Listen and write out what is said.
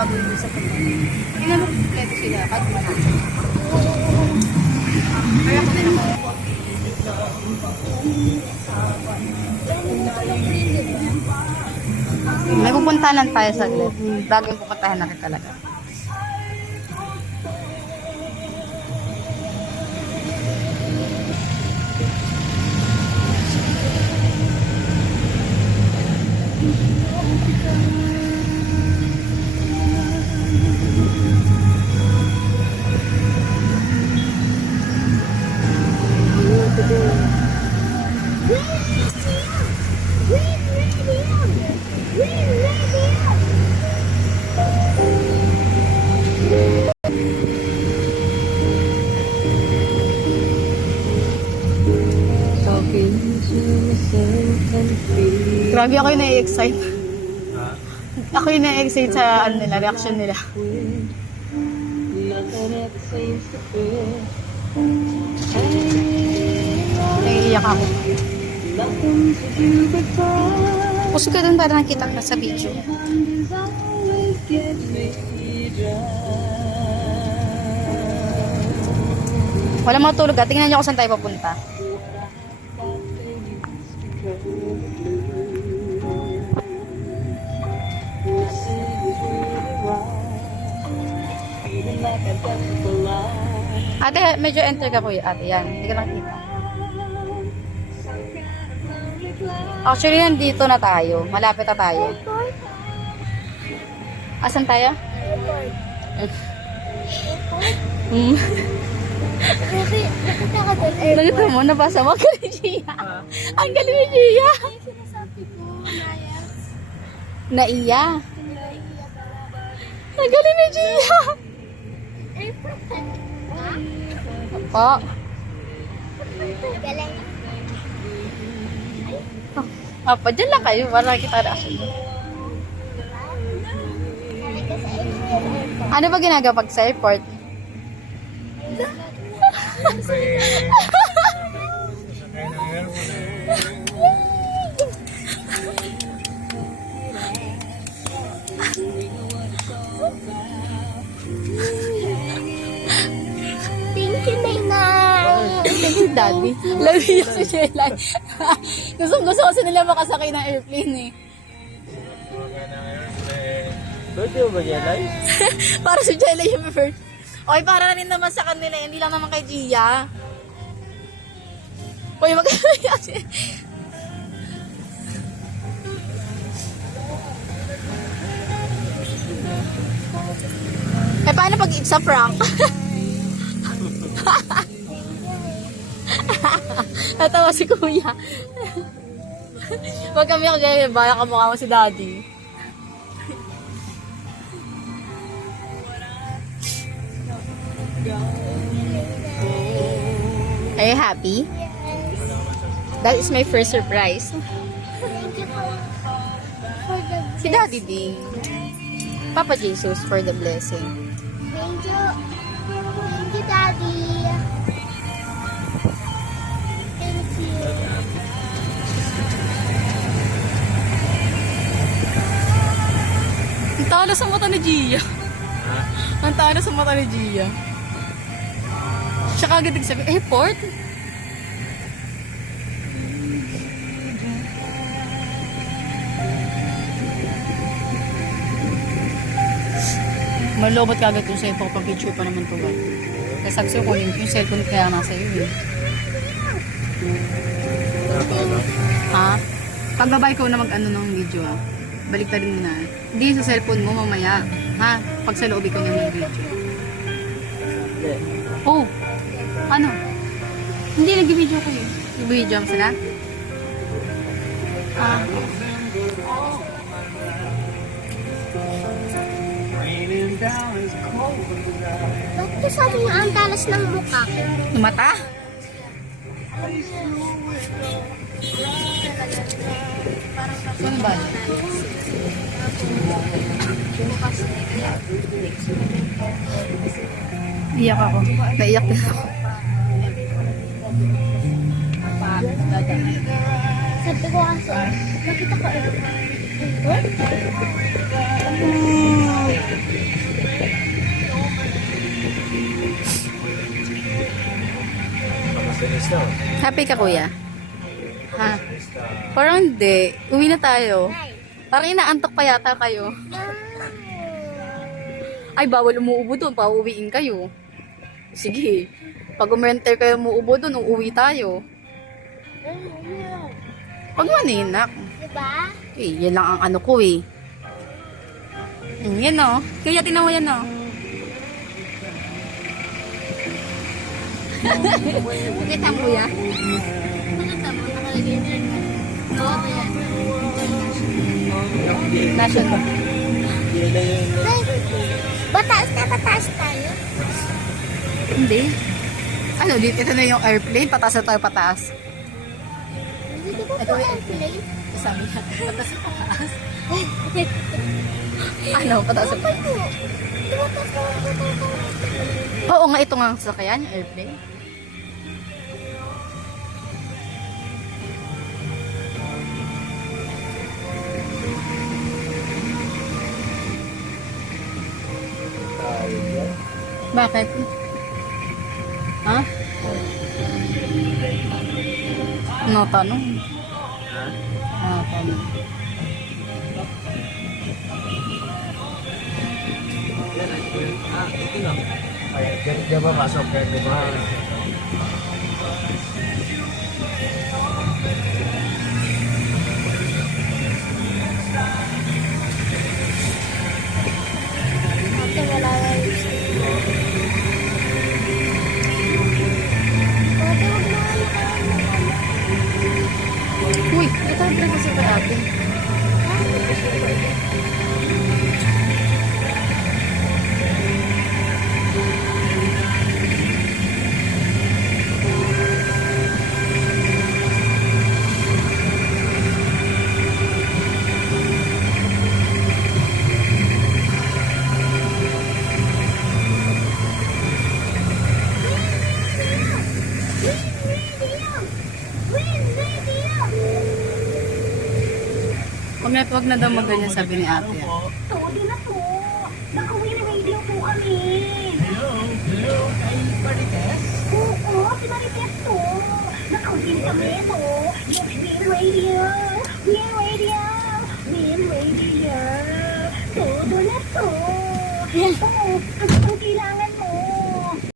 bago yung sa pagkain. Tingnan mo kompleto sila. Kahit malaki. Kaya ko din ako. May pupuntahan tayo saglit. Bago yung pupuntahan natin talaga. Grabe ako yung na-excite. Ako yung na-excite sa ano nila, reaction nila. Naiiyak ako. Puso ka dun para nakita ka sa video. Wala matulog ka. Tingnan niyo kung saan tayo papunta. Ate, medyo enter ka kuya. Ate, yan. Hindi ka lang kita. Actually, nandito na tayo. Malapit na tayo. Asan tayo? Nakita mo, nabasa mo. Ang galing ni Gia. Ang galing ni Gia. Naiya. Ang galing ni Gia. Po. Apa, dyan lang kayo. Para kita reaction. Ano ba ginagawa pag sa airport? Thank you, Nainay. Thank you, Daddy. Love you si Jelay. Gusto kasi nila makasakay ng airplane eh. Birthday mo ba, Jelay? Para si Jelay yung preferred. Okay, para rin naman sa kanila. Hindi lang naman kay Gia. Uy, magkakaya kasi. Eh, paano pag it's a prank? Natawa si Kuya. Wag kami ako dyan, baya ka mukha mo si Daddy. Are you happy? That is my first surprise. Thank you for the Si Daddy D. Papa Jesus for the blessing. Thank you. Thank you, Daddy. Thank you. Ang talo sa mata ni Gia. Ang talo sa mata ni Gia. Siya kagad nagsabi, airport? Malobot kagad yung cellphone ko, pag-picture pa naman tuwa. Kasi sabi sa'yo, kunin yung cellphone kaya nasa iyo eh. Ha? Pagbabay ko na mag-ano ng video ah. Balik ta rin na. Hindi sa cellphone mo mamaya. Ha? Pag sa loob ikaw na yung video. Oh! Ano? Hindi, nag-video kayo. Nag-video mo sila? Ah. Bakit sabi niyo ang talas ng mukha ko? Yung mata? Saan ba? Iyak ako. Naiyak din ako. Sabi ko kasi, nakita ko Finish na. Happy ka, kuya? Ha? Parang hindi. Uwi na tayo. Nay. Parang inaantok pa yata kayo. Ay, bawal umuubo doon. Pauwiin kayo. Sige. Pag umenter kayo umuubo doon, uuwi tayo. Pag maninak. Diba? Eh, yan lang ang ano ko eh. Yan o. Kaya tinan mo yan o. Kita mo kuya? Maganda mo, nakalagay na yun. Oo, yan. Nasaan ba? Yun na yung... Nay, bataas tayo. Hindi. Ano, dito ito na yung airplane. Pataas na tayo, pataas. Hindi ko po airplane. Sabi niya, pataas na pataas. Ano, pataas na Kapal po. Oo nga, ito nga ang sasakyan, yung airplane. Bakit? Ha? No, tanong. Ah, tanong. Ito lang. Ay, ganito ba pasok? Ganito ba? Ate, wala na yung Ate, wag na Uy, ito ang talaga sa ate. Wag na daw magganyan, sabi ni ate. Todo na po. Nakawin radio po kami. Hello, ay Marites? Oo, si Marites to. Nakawin kami to. Win radio. Win radio. Win radio. Todo na to. Oo, ang kailangan